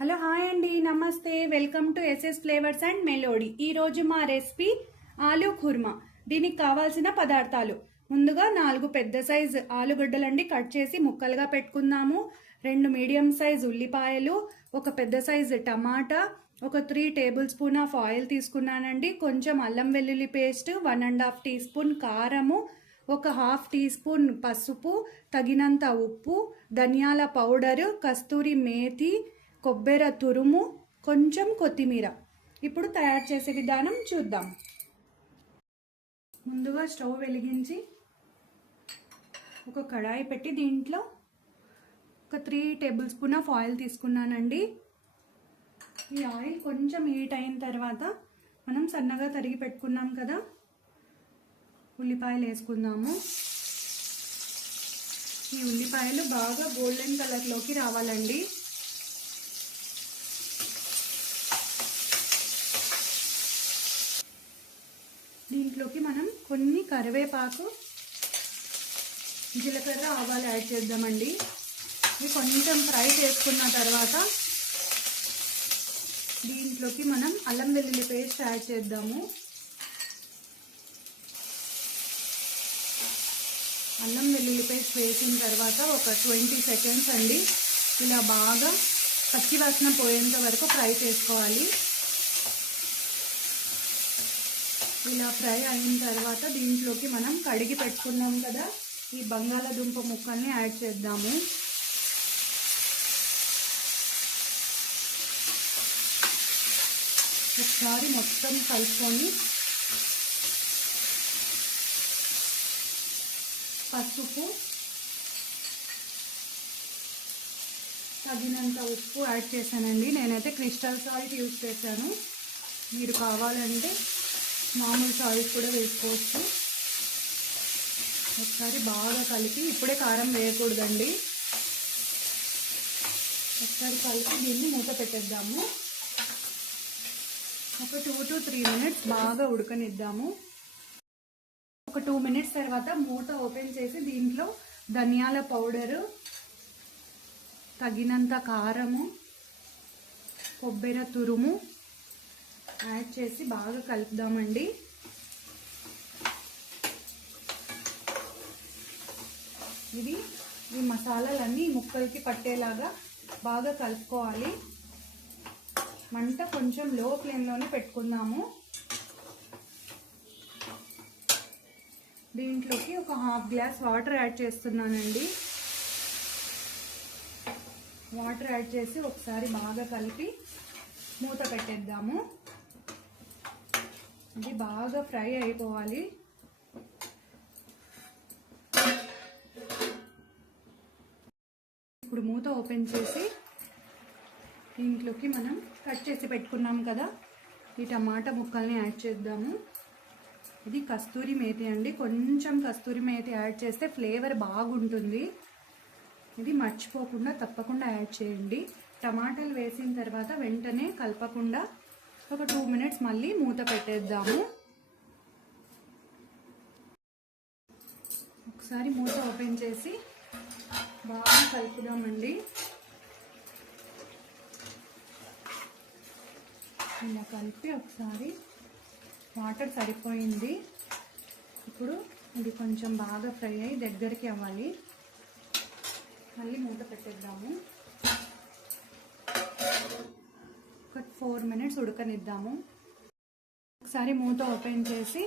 Hello hi అండి, నమస్తే. Welcome to SS flavours and melody. ఈరోజు మా రెసిపీ ఆలూ కుర్మా. దీనికి కావాల్సిన పదార్థాలు: ముందుగా 4 పెద్ద సైజు ఆలుగడ్డలండి కట్ చేసి ముక్కలుగా పెట్టుకుందాము. 2 మీడియం సైజు ఉల్లిపాయలు, ఒక పెద్ద సైజు టమాటా, ఒక 3 టేబుల్ స్పూన్ ఆఫ్ ఆయిల్ తీసుకున్నానండి. కొంచెం అల్లం వెల్లుల్లి పేస్ట్, 1.5 టీ స్పూన్ కారము, ఒక 1/2 టీ స్పూన్ పసుపు, తగినంత ఉప్పు, ధనియాల పౌడరు, కస్తూరి మేతి, కొబ్బరి తురుము, కొంచెం కొత్తిమీర. ఇప్పుడు తయారు చేసే విధానం చూద్దాం. ముందుగా స్టవ్ వెలిగించి ఒక కడాయి పెట్టి దీంట్లో ఒక 3 టేబుల్ స్పూన్ ఆఫ్ ఆయిల్ తీసుకున్నానండి. ఈ ఆయిల్ కొంచెం హీట్ అయిన తర్వాత మనం సన్నగా తరిగి పెట్టుకున్నాం కదా ఉల్లిపాయలు వేసుకుందాము. ఈ ఉల్లిపాయలు బాగా గోల్డెన్ కలర్లోకి రావాలండి. దీంట్లోకి మనం కొన్ని కరివేపాకు, జీలకర్ర, ఆవాలు యాడ్ చేద్దామండి. ఇవి కొంచెం ఫ్రై చేసుకున్న తర్వాత దీంట్లోకి మనం అల్లం వెల్లుల్లి పేస్ట్ యాడ్ చేద్దాము. అల్లం వెల్లుల్లి పేస్ట్ వేసిన తర్వాత ఒక 20 సెకండ్స్ అండి ఇలా బాగా పచ్చివాసన పోయేంత వరకు ఫ్రై చేసుకోవాలి. ఇలా ఫ్రై అయిన తర్వాత దీంట్లోకి మనం కడిగి పెట్టుకున్నాం కదా ఈ బంగాళాదుంప ముక్కల్ని యాడ్ చేద్దాము. ఒకసారి మొత్తం కలుపుకొని పసుపు, తగినంత ఉప్పు యాడ్ చేశానండి. నేనైతే క్రిస్టల్ సాల్ట్ యూజ్ చేశాను. మీరు కావాలంటే మామూలు సాల్ట్ కూడా వేసుకోవచ్చు. ఒకసారి బాగా కలిపి, ఇప్పుడే కారం వేయకూడదండి, ఒకసారి కలిపి దీన్ని మూత పెట్టేద్దాము. ఒక 2 to 3 మినిట్స్ బాగా ఉడకనిద్దాము. ఒక 2 మినిట్స్ తర్వాత మూత ఓపెన్ చేసి దీంట్లో ధనియాల పౌడరు, తగినంత కారము, కొబ్బరి తురుము యాడ్ చేసి బాగా కలుపుదామండి. ఈ మసాలాలన్నీ ముక్కలకి పట్టేలాగా బాగా కలుపుకోవాలి. మంట కొంచెం లో ఫ్లేమ్లోనే పెట్టుకుందాము. దీంట్లోకి ఒక 1/2 గ్లాస్ వాటర్ యాడ్ చేస్తున్నానండి. వాటర్ యాడ్ చేసి ఒకసారి బాగా కలిపి మూత పెట్టేద్దాము. ఇది బాగా ఫ్రై అయిపోవాలి. ఇప్పుడు మూత ఓపెన్ చేసి దీంట్లోకి మనం కట్ చేసి పెట్టుకున్నాం కదా ఈ టమాటా ముక్కల్ని యాడ్ చేద్దాము. ఇది కస్తూరి మేతి అండి. కొంచెం కస్తూరి మేతి యాడ్ చేస్తే ఫ్లేవర్ బాగుంటుంది. ఇది మర్చిపోకుండా తప్పకుండా యాడ్ చేయండి. టమాటాలు వేసిన తర్వాత వెంటనే కలపకుండా ఒక 2 మినిట్స్ మళ్ళీ మూత పెట్టేద్దాము. ఒకసారి మూత ఓపెన్ చేసి బాగా కలుపుదామండి. ఇలా కలిపి ఒకసారి వాటర్ సరిపోయింది. ఇప్పుడు ఇది కొంచెం బాగా ఫ్రై అయ్యి దగ్గరికి అవ్వాలి. మళ్ళీ మూత పెట్టేద్దాము. ఒక 4 మినిట్స్ ఉడకనిద్దాము. ఒకసారి మూత ఓపెన్ చేసి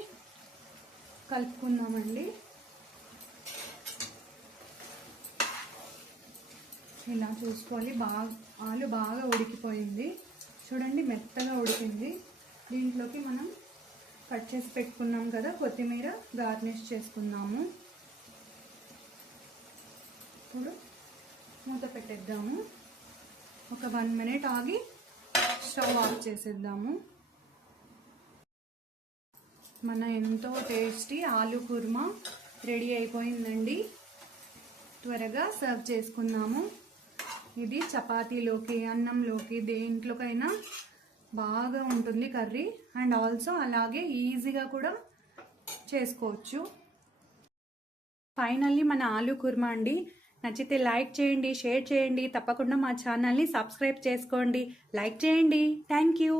కలుపుకుందామండి. ఇలా చూసుకోవాలి. ఆలు బాగా ఉడికిపోయింది చూడండి, మెత్తగా ఉడికింది. దీంట్లోకి మనం కట్ చేసి పెట్టుకున్నాం కదా కొత్తిమీర గార్నిష్ చేసుకుందాము. ఇప్పుడు మూత పెట్టేద్దాము. ఒక 1 మినిట్ ఆగి స్టవ్ ఆఫ్ చేసేద్దాము. మన ఎంతో టేస్టీ ఆలూ కుర్మా రెడీ అయిపోయిందండి. త్వరగా సర్వ్ చేసుకుందాము. ఇది చపాతీలోకి, అన్నంలోకి, దేంట్లోకైనా బాగా ఉంటుంది కర్రీ. అండ్ ఆల్సో అలాగే ఈజీగా కూడా చేసుకోవచ్చు. ఫైనల్లీ మన ఆలూ కుర్మా అండి నచ్చితే లైక్ చేయండి, షేర్ చేయండి. తప్పకుండా మా ఛానల్ని సబ్స్క్రైబ్ చేసుకోండి. లైక్ చేయండి. Thank you.